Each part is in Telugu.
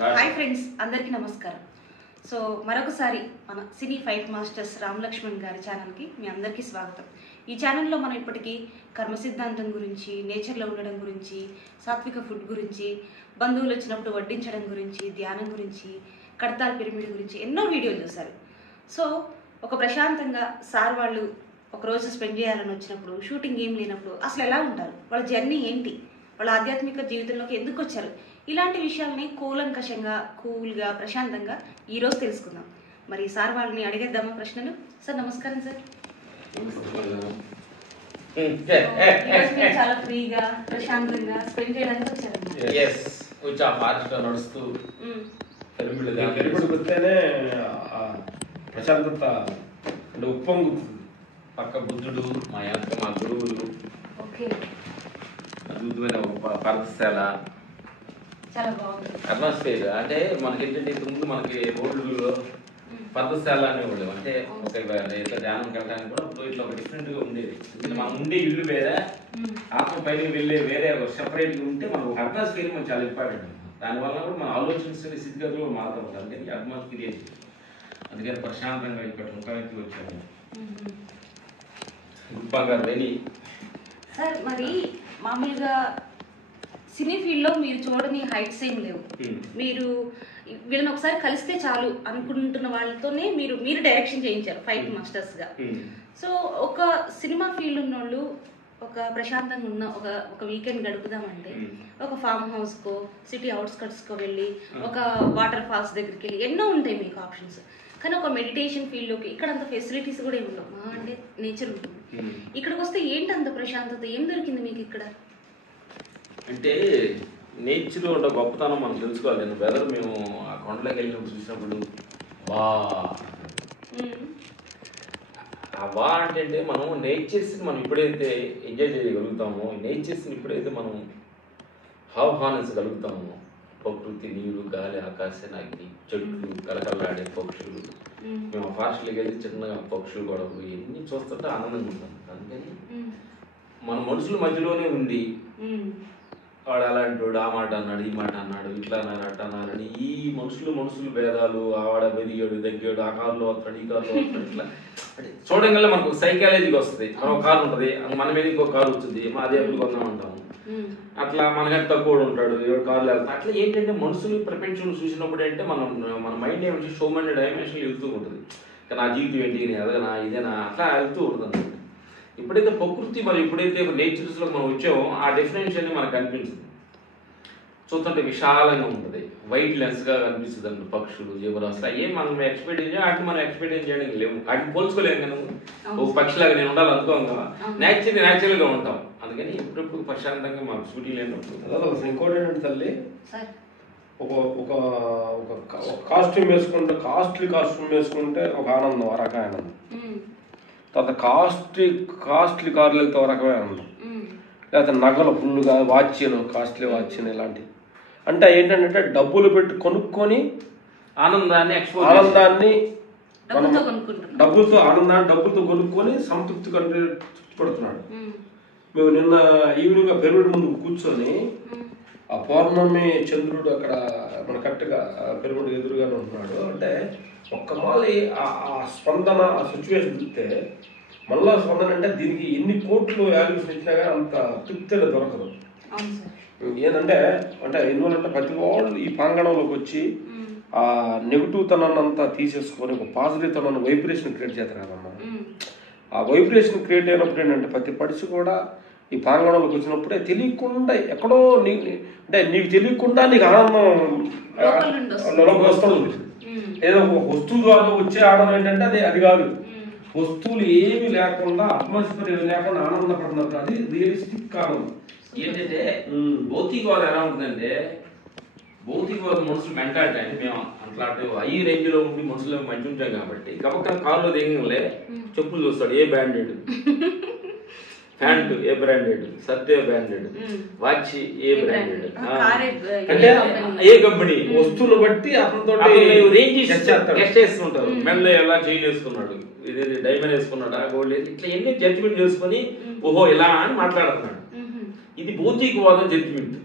హాయ్ ఫ్రెండ్స్, అందరికీ నమస్కారం. సో మరొకసారి మన సినీ ఫైట్ మాస్టర్స్ రామ్ లక్ష్మణ్ గారి ఛానల్కి మీ అందరికీ స్వాగతం. ఈ ఛానల్లో మనం ఇప్పటికీ కర్మ సిద్ధాంతం గురించి, నేచర్లో ఉండడం గురించి, సాత్విక ఫుడ్ గురించి, బంధువులు వచ్చినప్పుడు వడ్డించడం గురించి, ధ్యానం గురించి, కడతాల్ పిరమిడ్ గురించి ఎన్నో వీడియోలు చూశారు. సో ఒక ప్రశాంతంగా సార్ వాళ్ళు ఒకరోజు స్పెండ్ చేయాలని వచ్చినప్పుడు, షూటింగ్ ఏం లేనప్పుడు అసలు ఎలా ఉంటారు, వాళ్ళ జర్నీ ఏంటి, వాళ్ళ ఆధ్యాత్మిక జీవితంలోకి ఎందుకు వచ్చారు, ఇలాంటి విషయాల్ని కూలంకషంగా, కూల్గా, ప్రశాంతంగా ఈరోజు తెలుసుకుందాం. మరి సార్ వాళ్ళని అడిగేద్దామా ప్రశ్నలు? సార్ నమస్కారం సార్. చాలా ఫ్రీగా, ప్రశాంతంగా స్పెండ్ చేయడానికి వచ్చారు. ప్రశాంతత అంటే ఉప్పొంగుతుంది. పక్క బుద్ధుడు, మా యొక్క మా గురువులు, ఓకే, అద్భుతమైన పాఠశాల, చాలా బాగుంది. అట్మాస్ఫియర్. అంటే మనకి ఏంటంటే ఇంతకుముందు మనకి రోడ్లలో పర్వశాల అనేవాళ్ళు, అంటే ఒక ఇట్లా ధ్యానంకి వెళ్ళడానికి కూడా ఇట్లా ఒక డిఫరెంట్ గా ఉండేది. మనం ఉండే ఇల్లు వేరే, ఆత్మ పైకి వెళ్ళే వేరే సెపరేట్ గా ఉంటే మనకు అట్మాస్ఫియర్ మనకు చాలా ఇంపార్టెంట్. దానివల్ల కూడా మనం ఆలోచించుకునే స్థితిగతులు మారుతూ ఉంటాం. అందుకని అట్మాస్ఫియర్, అందుకని ప్రశాంతంగా ఇక్కడ ముఖానికి వచ్చాము. సార్ మరి మామూలుగా సినీ ఫీల్డ్ లో మీరు చూడని హైట్స్ ఏం లేవు. మీరు వీళ్ళని ఒకసారి కలిస్తే చాలు అనుకుంటున్న వాళ్ళతోనే మీరు డైరెక్షన్ చేయించారు ఫైట్ మాస్టర్స్ గా. సో ఒక సినిమా ఫీల్డ్ ఉన్న వాళ్ళు ఒక ప్రశాంతంగా ఉన్న ఒక వీకెండ్ గడుపుదామంటే ఒక ఫామ్ హౌస్ కో, సిటీ అవుట్స్కట్స్ కో వెళ్ళి, ఒక వాటర్ ఫాల్స్ దగ్గరికి వెళ్ళి ఎన్నో ఉంటాయి మీకు ఆప్షన్స్. కానీ ఒక మెడిటేషన్ ఫీల్డ్లోకి ఇక్కడ అంత ఫెసిలిటీస్ కూడా ఏమి ఉండవు, అంటే నేచర్ ఉంటుంది. ఇక్కడికి వస్తే ఏంటి అంత ప్రశాంతత, ఏం దొరికింది మీకు ఇక్కడ? అంటే నేచర్ ఉన్న గొప్పతనం మనం తెలుసుకోవాలి. నేను వెదర్ మేము ఆ కొండలోకి వెళ్ళినప్పుడు చూసినప్పుడు వా అంటే మనం నేచర్స్ని మనం ఎప్పుడైతే ఎంజాయ్ చేయగలుగుతామో, నేచర్స్ని ఎప్పుడైతే మనం ఆహ్వానించగలుగుతామో, ప్రకృతి, నీరు, గాలి, ఆకాశం, అగ్ని, చెట్లు, కలకల్లాడే పక్షులు, మేము ఫాస్ట్లోకి వెళ్ళి చిన్నగా పక్షులు గొడవలు ఇవన్నీ చూస్తుంటే ఆనందంగా ఉంటాం. అందుకని మన మనుషుల మధ్యలోనే ఉండి వాడు అలాంటి వాడు ఆ మాట అన్నాడు, ఈ మాట అన్నాడు, ఇట్లా అన్నారు, అట్లా అన్నారని ఈ మనుషులు భేదాలు, ఆవిడ పెరిగాడు, తగ్గాడు, ఆ కారులో వస్తాడు, ఈ కారులో వస్తాడు, ఇట్లా అంటే చూడంగా మనకు సైకాలజీకి వస్తుంది. మనం ఒక కారు ఉంటుంది, మన మీద ఇంకో కారు వచ్చింది, మా అదే కొందామంటాము. అట్లా మనకంటే తక్కువ ఉంటాడు, ఎవరు కార్లు వెళ్తాం. అట్లా ఏంటంటే మనుషులు ప్రపంచంలో చూసినప్పుడు అంటే మన మైండ్ ఏమంటే షోమన్ డైమెన్షన్ వెళ్తూ ఉంటుంది. నా జీవితం ఏంటి, నేను ఎదగనా, ఇదేనా, అట్లా వెళ్తూ ఉంటుంది. ఎప్పుడైతే ప్రకృతి మరి ఎప్పుడైతే నేచర్స్లో మనం వచ్చామో ఆ డెఫినేషన్ మనకు కనిపించదు. చూస్తుంటే విశాలంగా ఉంటుంది, వైట్ లెన్స్గా కనిపిస్తుంది. అంటే పక్షులు, జీవరాశులు అయ్యే మనం ఎక్స్పెక్ట్ వాటిని మనం ఎక్స్పెక్ట్ చేయడానికి లేవు, వాటిని పోల్చుకోలేము. నేను ఒక పక్షిలాగా నేను ఉండాలనుకోం కదా, న్యాచురల్గా ఉంటాం. అందుకని ఎప్పుడెప్పుడు ప్రశాంతంగా మాకు షూటింగ్ లేనప్పుడు. ఇంకోటి ఏంటంటే తల్లి, ఒక కాస్ట్యూమ్ వేసుకుంటే, కాస్ట్లీ కాస్ట్యూమ్ వేసుకుంటే ఒక ఆనందం, ఆ రకమైన ఆనందం. తర్వాత కాస్ట్లీ కార్లు వెళ్తే ఒక రకమైన ఆనందం. లేకపోతే నగలు ఫుల్గా, వాచ్లు, కాస్ట్లీ వాచ్లు, ఇలాంటివి. అంటే ఏంటంటే డబ్బులు పెట్టి కొనుక్కొని ఆనందాన్ని మనం డబ్బులతో కొనుక్కొని సంతృప్తి పడుతున్నాడు. మేము నిన్న ఈవినింగ్ పిరమిడ్ ముందు కూర్చొని ఆ పౌర్ణమి చంద్రుడు అక్కడ మన కరెక్ట్గా పిరమిడ్ ఎదురుగానే ఉంటున్నాడు. అంటే ఒక్క మాలి ఆ స్పందన, ఆ సిచ్యువేషన్ చూస్తే మళ్ళా స్పందన అంటే దీనికి ఎన్ని కోట్లు వాల్యూషన్ ఇచ్చినా కానీ అంత తృప్తిగా దొరకదు. ఏంటంటే ఎందువల్లంటే ప్రతి వాళ్ళు ఈ ప్రాంగణంలోకి వచ్చి ఆ నెగిటివ్ తనాన్ని అంతా తీసేసుకొని ఒక పాజిటివ్ తనాన్ని, వైబ్రేషన్ క్రియేట్ చేస్తారు కదమ్మా. ఆ వైబ్రేషన్ క్రియేట్ అయినప్పుడు ఏంటంటే ప్రతి పడిసి కూడా ఈ ప్రాంగణంలోకి వచ్చినప్పుడే తెలియకుండా ఎక్కడో నీకు తెలియకుండా నీకు ఆనందం వస్తుంది. ఏదో ఒక వస్తువు ద్వారా వచ్చే ఆనందం ఏంటంటే అది కాదు. వస్తువులు ఏమి లేకుండా, అట్మాస్ఫియర్ ఏమి లేకుండా ఆనందపడుతున్నప్పుడు అది రియలిస్టిక్ ఆనందం. ఏంటంటే భౌతికవాదం ఎలా ఉంటుందంటే, భౌతికవాదం మనుషులు మెంటాలిటీ అంటే మేము అట్లా ఈ రేంజ్ లో ఉండి మనుషులు మంచి ఉంటాం కాబట్టి గబక్క కారులో దిగలే చెప్పులు చూస్తాడు, ఏ బ్రాండెడ్, ప్యాంటు ఏ బ్రాండెడ్, షర్ట్ ఏ బ్రాండెడ్, వాచ్ ఏ బ్రాండెడ్, అంటే ఏ కంపెనీ వస్తువులు బట్టి అతనితో టెస్ట్ చేస్తుంటారు. మెల్ల ఎలా చేంజ్ చేసుకున్నాడు, ఇది డైమండ్ వేసుకున్నాడా, గోల్డ్, ఇట్లా ఎన్ని జడ్జిమెంట్ చేసుకుని ఓహో ఇలా అని మాట్లాడుతున్నాడు. ఇది భౌతికవాదం జడ్జిమెంట్.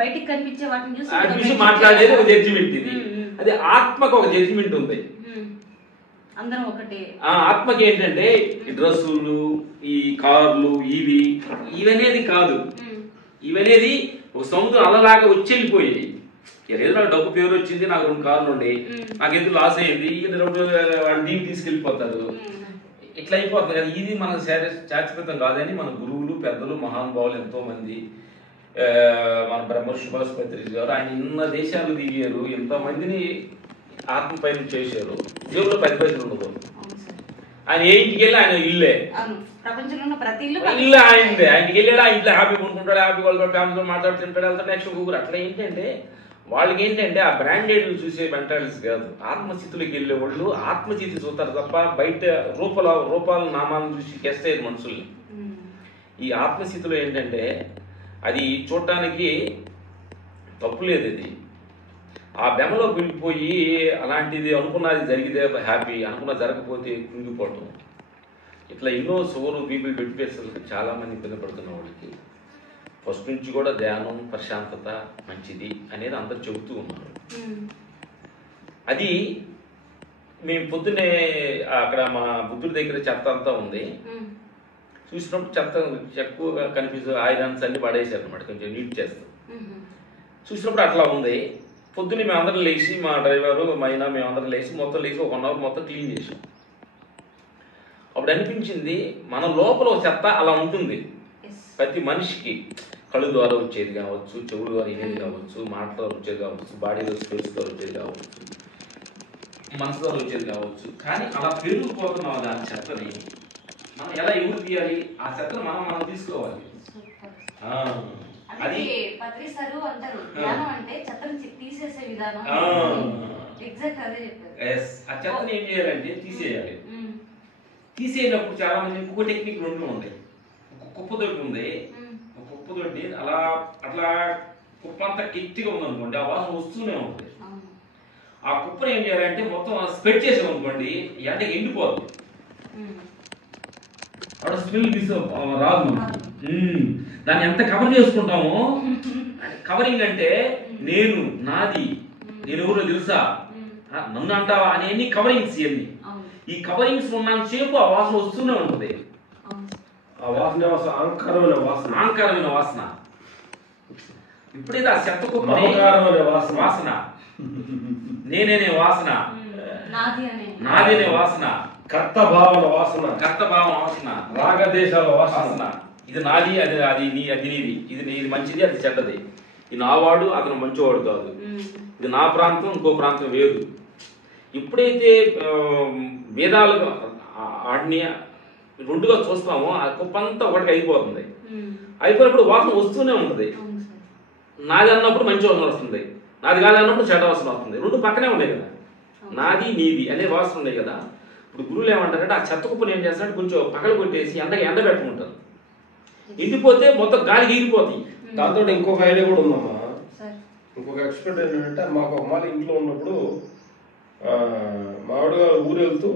బయటికి కనిపించే వాటిని చూసి మాట్లాడేది ఒక జడ్జిమెంట్. ఇది అది ఆత్మకు ఒక జడ్జిమెంట్ ఉంది. అందరం ఒకటే. ఆత్మకి ఏంటంటే ఈ డ్రెస్సులు, ఈ కార్లు, ఇవనేది కాదు. ఇవనేది ఒక సముద్రం అలలాగా వచ్చి వెళ్ళిపోయాయి. ఏదో నాకు డబ్బు పేరు వచ్చింది, నాకు 2 కార్లు ఉండే, నాకు ఎందుకు లాస్ అయ్యింది, వాళ్ళు దీన్ని తీసుకెళ్ళిపోతారు, ఇట్లా అయిపోతుంది కదా. ఇది మన శాశ్వతం కాదని మన గురువులు, పెద్దలు, మహానుభావులు ఎంతో మంది, మన బ్రహ్మర్షి బృహస్పతి గారు ఆయన ఇన్న దేశాలు దిగారు, ఎంతో మందిని ఆత్మ పైన చేశారు. జేబులో 10 పైసలు ఉండదు. ఆయన ఏ ఇంటికి వెళ్ళి ఆయన ఇల్లే, ఇల్లు ఆయనదే. ఆయనకి వెళ్ళాడు, ఆ ఇంట్లో హ్యాపీగా ఉంటుంటాడు, హ్యాపీగా వాళ్ళ ఫ్యామిలీతో మాట్లాడుతుంటాడు, వెళ్తాడు నెక్స్ట్ ఊరు. అట్లా ఏంటంటే వాళ్ళకి ఏంటంటే ఆ బ్రాండెడ్ చూసే మెంటాలిటీస్ కాదు. ఆత్మస్థితిలోకి వెళ్ళే వాళ్ళు ఆత్మస్థితి చూస్తారు తప్ప బయట రూపాల నామాలను చూసి కేస్తారు మనుషుల్ని. ఈ ఆత్మస్థితిలో ఏంటంటే అది చూడటానికి తప్పు లేదు. అది ఆ బెమలో వెళ్ళిపోయి అలాంటిది అనుకున్నది జరిగితే హ్యాపీ, అనుకున్నది జరగకపోతే కుంగిపోవటం, ఇట్లా ఎన్నో పీపుల్ పెట్టేసరికి చాలామంది ఇబ్బంది పడుతున్న వాళ్ళకి ఫస్ట్ నుంచి కూడా ధ్యానం, ప్రశాంతత మంచిది అనేది అందరు చెబుతూ ఉన్నారు. అది మేము పొద్దున్నే అక్కడ మా బుద్ధుడి దగ్గర చెత్త అంతా ఉంది, చూసినప్పుడు చెత్త ఎక్కువగా కనిపిస్తూ ఐరన్స్ అన్ని పడేసారు అనమాట, కొంచెం నీట్ చేస్తాం. చూసినప్పుడు అట్లా ఉంది. పొద్దున్నే మేమందరం లేచి, మా డ్రైవరు మైనా మేమందరం లేచి మొత్తం లేచి ఒక 1 అవర్ మొత్తం క్లీన్ చేసాం. అప్పుడు అనిపించింది మన లోపల చెత్త అలా ఉంటుంది. ప్రతి మనిషికి కళ్ళు ద్వారా వచ్చేది కావచ్చు, చెవుల ద్వారా వినేది కావచ్చు, మాట ద్వారా వచ్చేది కావచ్చు, బాడీలో స్పేస్ ద్వారా వచ్చేది కావచ్చు, మనసు ద్వారా వచ్చేది కావచ్చు. కానీ అలా పెరిగిపోతున్నాం దాని చెత్తని మనం ఎలా ఎవరు తీయాలి? ఆ చెత్తను మనం తీసుకోవాలి. అది పత్రిసారు అంటారు, ధ్యానం అంటే చెత్తను తీసేసే విధానం. ఎగ్జాక్ట్ అదే చెప్పారు. ఆ చెత్తని ఏం చేయాలంటే తీసేయాలి. తీసేటప్పుడు చాలా మంది ఇంకో టెక్నిక్ 2 ఉంటాయి. ఒక కుప్పతోటి ఉంది, ఒక కుప్పతోటి అట్లా కుప్ప అంతా గట్టిగా ఉందనుకోండి, ఆ వాసన వస్తూనే ఉంటుంది. ఆ కుప్పని ఏం చేయాలంటే మొత్తం స్ప్రెడ్ చేసామనుకోండి, ఎండకి ఎండిపోతుంది. అక్కడ స్మెల్ రాదు. దాన్ని ఎంత కవర్ చేసుకుంటామో, కవరింగ్ అంటే నేను, నాది, నేను ఎవరో తెలుసా, నన్ను అంటావా అని కవరింగ్స్. ఇవన్నీ ఈ కవరింగ్స్ ఉన్నంతసేపు ఆ వాసన వస్తూనే ఉంటుంది. ఆ వాసన అహంకారమైన వాసన. ఇప్పుడైతే ఆ చెత్త వాసన, నేనే వాసన, నాది అనే వాసన, కర్త భావన వాసన, రాగదేశాల వాసన. ఇది నాది, అది నీది, ఇది నీది మంచిది, అది చెడ్డది, ఇది నావాడు, అతను మంచివాడు కాదు, ఇది నా ప్రాంతం, ఇంకో ప్రాంతం వేరు. ఎప్పుడైతే వేదాలు వాటిని 2గా చూస్తామో ఆ కుప్పంతా ఒకటికి అయిపోతుంది. అయిపోయినప్పుడు వాసన వస్తూనే ఉంటుంది. నాది అన్నప్పుడు మంచి వాసన వస్తుంది, నాది కాదు అన్నప్పుడు చెడ్డ వాసన వస్తుంది. 2 పక్కనే ఉన్నాయి కదా, నాది నీది అనే వాసన ఉన్నాయి కదా. ఇప్పుడు గురువులు ఏమంటారంటే ఆ చెత్త కుప్పని ఏం చేస్తారంటే కొంచెం పక్కన కొట్టేసి ఎండ పెట్టుకుంటారు. ఎండిపోతే మొత్తం గాలికి ఎగిరిపోతాయి. దాంతో ఇంకొక ఐడియా కూడా ఉందమ్మా. ఇంకొక ఎక్స్పర్ట్ ఏంటంటే మాకు ఒక మాల ఇంట్లో ఉన్నప్పుడు మావిడ గారు ఊరు వెళ్తూ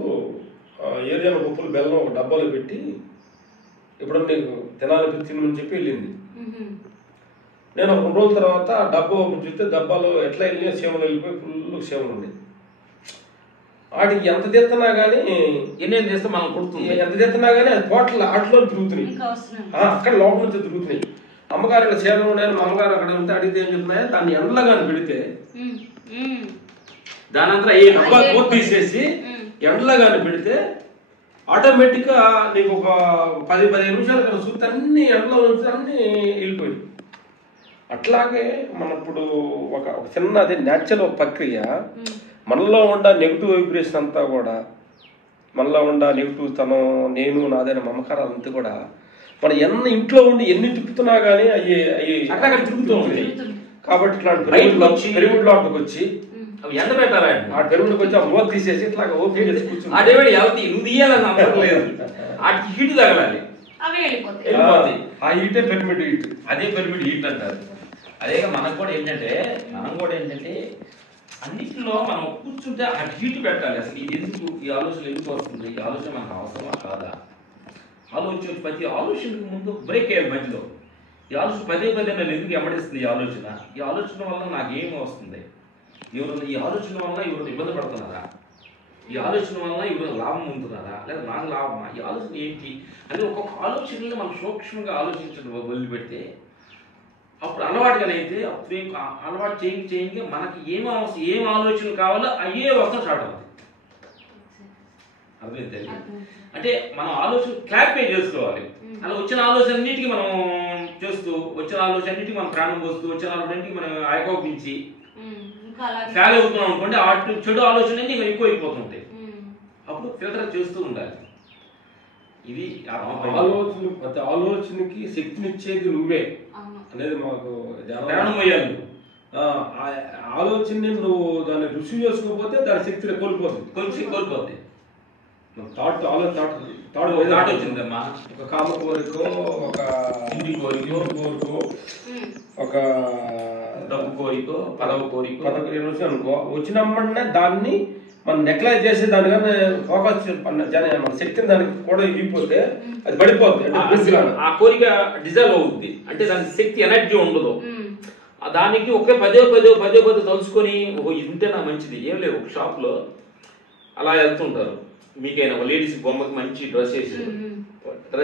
ఏరియాలో పప్పులు బెల్లం ఒక డబ్బాలో పెట్టి ఇప్పుడు నీకు తినమని చెప్పి వెళ్ళింది. నేను ఒక 2 రోజుల తర్వాత డబ్బా ఓపెన్ చూస్తే డబ్బాలో ఎట్లా వెళ్ళినా సేమలు వెళ్ళిపోయి ఫుల్ సేమలు ఉండేది. వాటికి ఎంత తెస్తున్నా కానీ ఎన్నేం చేస్తే మనం కొడుతుంది, ఎంత తెస్తున్నా కానీ అది పోట్ల ఆటలో తిరుగుతున్నాయి, అక్కడ లోపల నుంచి తిరుగుతున్నాయి. అమ్మగారు ఇక్కడ సేవలు ఉన్నాయని మా అమ్మగారు అక్కడ ఉంటే అడిగితే ఏం చెప్తున్నాయి, దాన్ని ఎండలో కానీ పెడితే దాని అంతా డబ్బా కోట్ తీసేసి ఎండలో కానీ పెడితే ఆటోమేటిక్గా నీకు ఒక 10-15 నిమిషాలు కదా చూస్తే అన్ని ఎండలో నుంచి అన్ని వెళ్ళిపోయి. అట్లాగే మన ఇప్పుడు ఒక చిన్న అదే న్యాచురల్ ప్రక్రియ మనలో ఉండ నెగిటివ్ వైబ్రేషన్ అంతా కూడా, మనలో ఉండ నెగిటివ్ తనం, నేను నాదైన మమకారాలు అంతా కూడా మనం ఇంట్లో ఉండి ఎన్ని తిప్పుతున్నా కానీ అవి అట్లా తిరుగుతూ ఉంటాయి. కాబట్టి ఇట్లాంటి పెరుగుడు లోపలికి వచ్చి ఎండ పెట్టాలి, ఆ పెరుగుడికి వచ్చి ఆ మూత తీసేసి ఇట్లా ఓపెన్ చేసి కూర్చుంది. ఆ డేవిడ్ వెళ్తాయి, నువ్వు తీయాలని అవసరం లేదు, వాటికి హీట్ తగలాలి, వెళ్ళిపోతాయి. ఆ హీటే పిరమిడ్ హీట్, అదే పిరమిడ్ హీట్ అంటారు. అదే మనం కూడా ఏంటంటే అన్నింటిలో మనం కూర్చుంటే ఆ హీట్ పెట్టాలి. అసలు ఇది ఎందుకు, ఈ ఆలోచన ఎందుకు వస్తుంది, ఈ ఆలోచన మనకు అవసరమా కాదా, ఆలోచన ప్రతి ఆలోచనకు ముందు బ్రేక్ వేయాలి మధ్యలో. ఈ ఆలోచన పదే పదే నన్ను ఎందుకు ఎమ్మడిస్తుంది ఈ ఆలోచన వల్ల నాకేం వస్తుంది, ఈ ఆలోచన వల్ల ఎవరు ఇబ్బంది పడుతున్నారా, ఈ ఆలోచన వల్ల ఎవరు లాభం పొందుతున్నారా, లేదా నాకు లాభమా, ఈ ఆలోచన ఏంటి అని ఒక్కొక్క ఆలోచనని మనం సూక్ష్మంగా ఆలోచించడం వదిలిపెడితే అప్పుడు అలవాటుగానైతే అప్పుడు అలవాటు చేయంగా మనకి ఏం ఆలోచనలు కావాలో అయ్యే వస్తాం స్టార్ట్ అవుతుంది. అర్థమైంది? అంటే మనం ఆలోచన క్లారిఫై చేసుకోవాలి. అలా వచ్చిన ఆలోచన అన్నిటికీ మనం చేస్తూ, వచ్చిన ఆలోచన అన్నిటికీ మనం ప్రాణం పోస్తూ, వచ్చిన ఆలోచనకి మనం ఏకోపించి ఫాలో అవుతున్నాం అనుకోండి, అటు చెడు ఆలోచనలన్నీ ఎక్కువ అయిపోతుంటాయి. అప్పుడు ఫిల్టర్ చేస్తూ ఉండాలి. ఇది ఆలోచన, ప్రతి ఆలోచనకి శక్తినిచ్చేది నువ్వే అనేది మాకు ప్రాణం పోయాలి. ఆలోచనని నువ్వు దాన్ని రుచి చేసుకోకపోతే దాని శక్తిని కోల్పోద్ది. థాట్ వచ్చిందమ్మా, ఒక కామ కోరికో, ఒక ఇంటి కోరికో, ఒక డబ్బు కోరికో, పదవి కోరికో అనుకో, వచ్చినమ్మనే దాన్ని మనం నెగ్లెక్ట్ చేసే దానికన్నా ఫోకస్ మన శక్తిని దానికి కూడా ఇగిపోతే అది పడిపోద్ది. ఆ కోరిక డిజాల్వ్ అవుతుంది, అంటే దానికి శక్తి ఎనర్జీ ఉండదు. దానికి ఒకే పదే తలుచుకొని ఇది ఉంటే నా మంచిది. ఏం లేదు, ఒక షాప్ లో అలా వెళ్తుంటారు, మీకైనా లేడీస్ బొమ్మకి మంచి డ్రెస్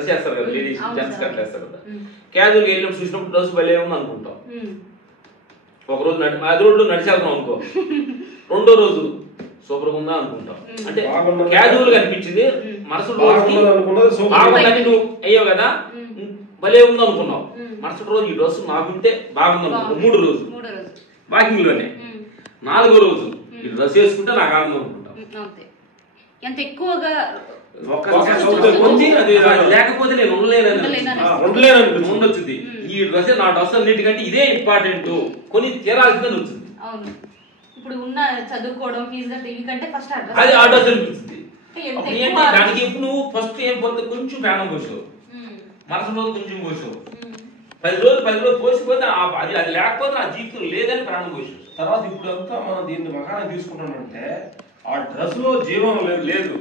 వేస్తారు కదా, లేడీస్ జెంట్స్ కట్ వేస్తారు కదా, క్యాజువల్గా వెళ్ళినప్పుడు చూసినప్పుడు డ్రెస్ భలే ఉంది అనుకుంటాం. ఒక రోజు అది రోడ్లో నడిచి వెళ్తాం అనుకో, రెండో రోజు సూపర్ ఉందా అనుకుంటాం. అంటే క్యాజువల్ గా అనిపించింది, మరుసటి రోజు బాగుందని నువ్వు అయ్యావు కదా, భలే ఉంది అనుకున్నావు. మరుసటి రోజు ఈ డ్రెస్ నాకుంటే బాగుంది అనుకుంటావు. 3 రోజు వాకింగ్ లోనే, 4వ రోజు ఈ డ్రెస్ వేసుకుంటే నాకు ఆనందం అనుకుంటాం. ఎంత ఎక్కువగా లేకపోతే నేను ఉండలేనొచ్చింది. ఈ డ్రెస్ నా డ్రెస్ అన్నిటికంటే ఇదే ఇంపార్టెంట్, కొని తీరాల్సిందని వచ్చింది. ఇప్పుడు ఉన్న చదువుకోవడం, ఫీజు కట్టే ఇవి కంటే ఫస్ట్ అది ఆ డ్రెస్ అనిపిస్తుంది. దానికి ఇప్పుడు నువ్వు ఫస్ట్ ఏం పోతే కొంచెం ప్రాణం పోసావు, మరుసటి రోజు కొంచెం పోసావు, 10 రోజులు పోసిపోతే అది లేకపోతే నా జీవితం లేదని ప్రాణం పోసావు. తర్వాత ఇప్పుడు అంతా మనం దీన్ని మహానం తీసుకుంటామంటే ఆ డ్రెస్ లో జీవం లేదు,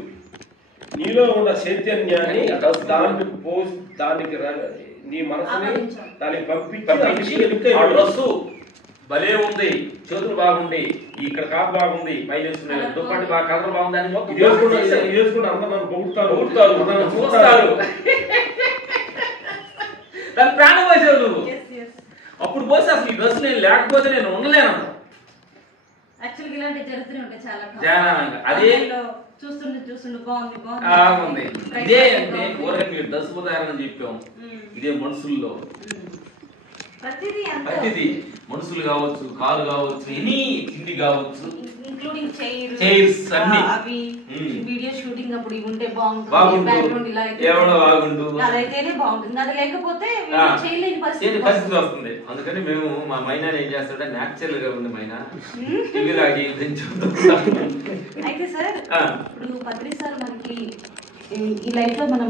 నీలో ఉన్న చైతన్యాన్ని దానికి నీ మనసుని దానికి పంపించి ఆ డ్రెస్ భలే ఉంది, చేతులు బాగుంది, ఇక్కడ కాపు బాగుంది, పైన దుప్పటి బాగా కలర్ బాగుంది అని మొత్తం చేసుకుంటే అందరూ నన్ను పొగుడుతారు, చూస్తారు. దాని ప్రాణం పోసావు నువ్వు. అప్పుడు పోసి అసలు ఈ డ్రెస్ నేను లేకపోతే నేను ఉండలేను. అదే బాగుంది. ఇదే అంటే ఊరకి డ్రెస్ ఉదాహరణ చెప్పాము. ఇదే మనుషుల్లో ప్రతిదీ, మనుషులు కావచ్చు, కారు కావచ్చు, ఎనీ తిండి కావచ్చు, ఇంక్లూడింగ్ చైర్స్ అన్ని. వీడియో షూటింగ్ అప్పుడు ఇవి ఉంటే బాగుంటుంది, అదైతేనే బాగుంటుంది. అది లేకపోతే చేయలేని పరిస్థితి వస్తుంది. అందుకని మేము మా మైనా ఏం చేస్తాడంటే న్యాచురల్ గా ఉంది మైనా అయితే సార్ ఇప్పుడు పత్రి సార్ మనకి ఈ లైఫ్ లో మనం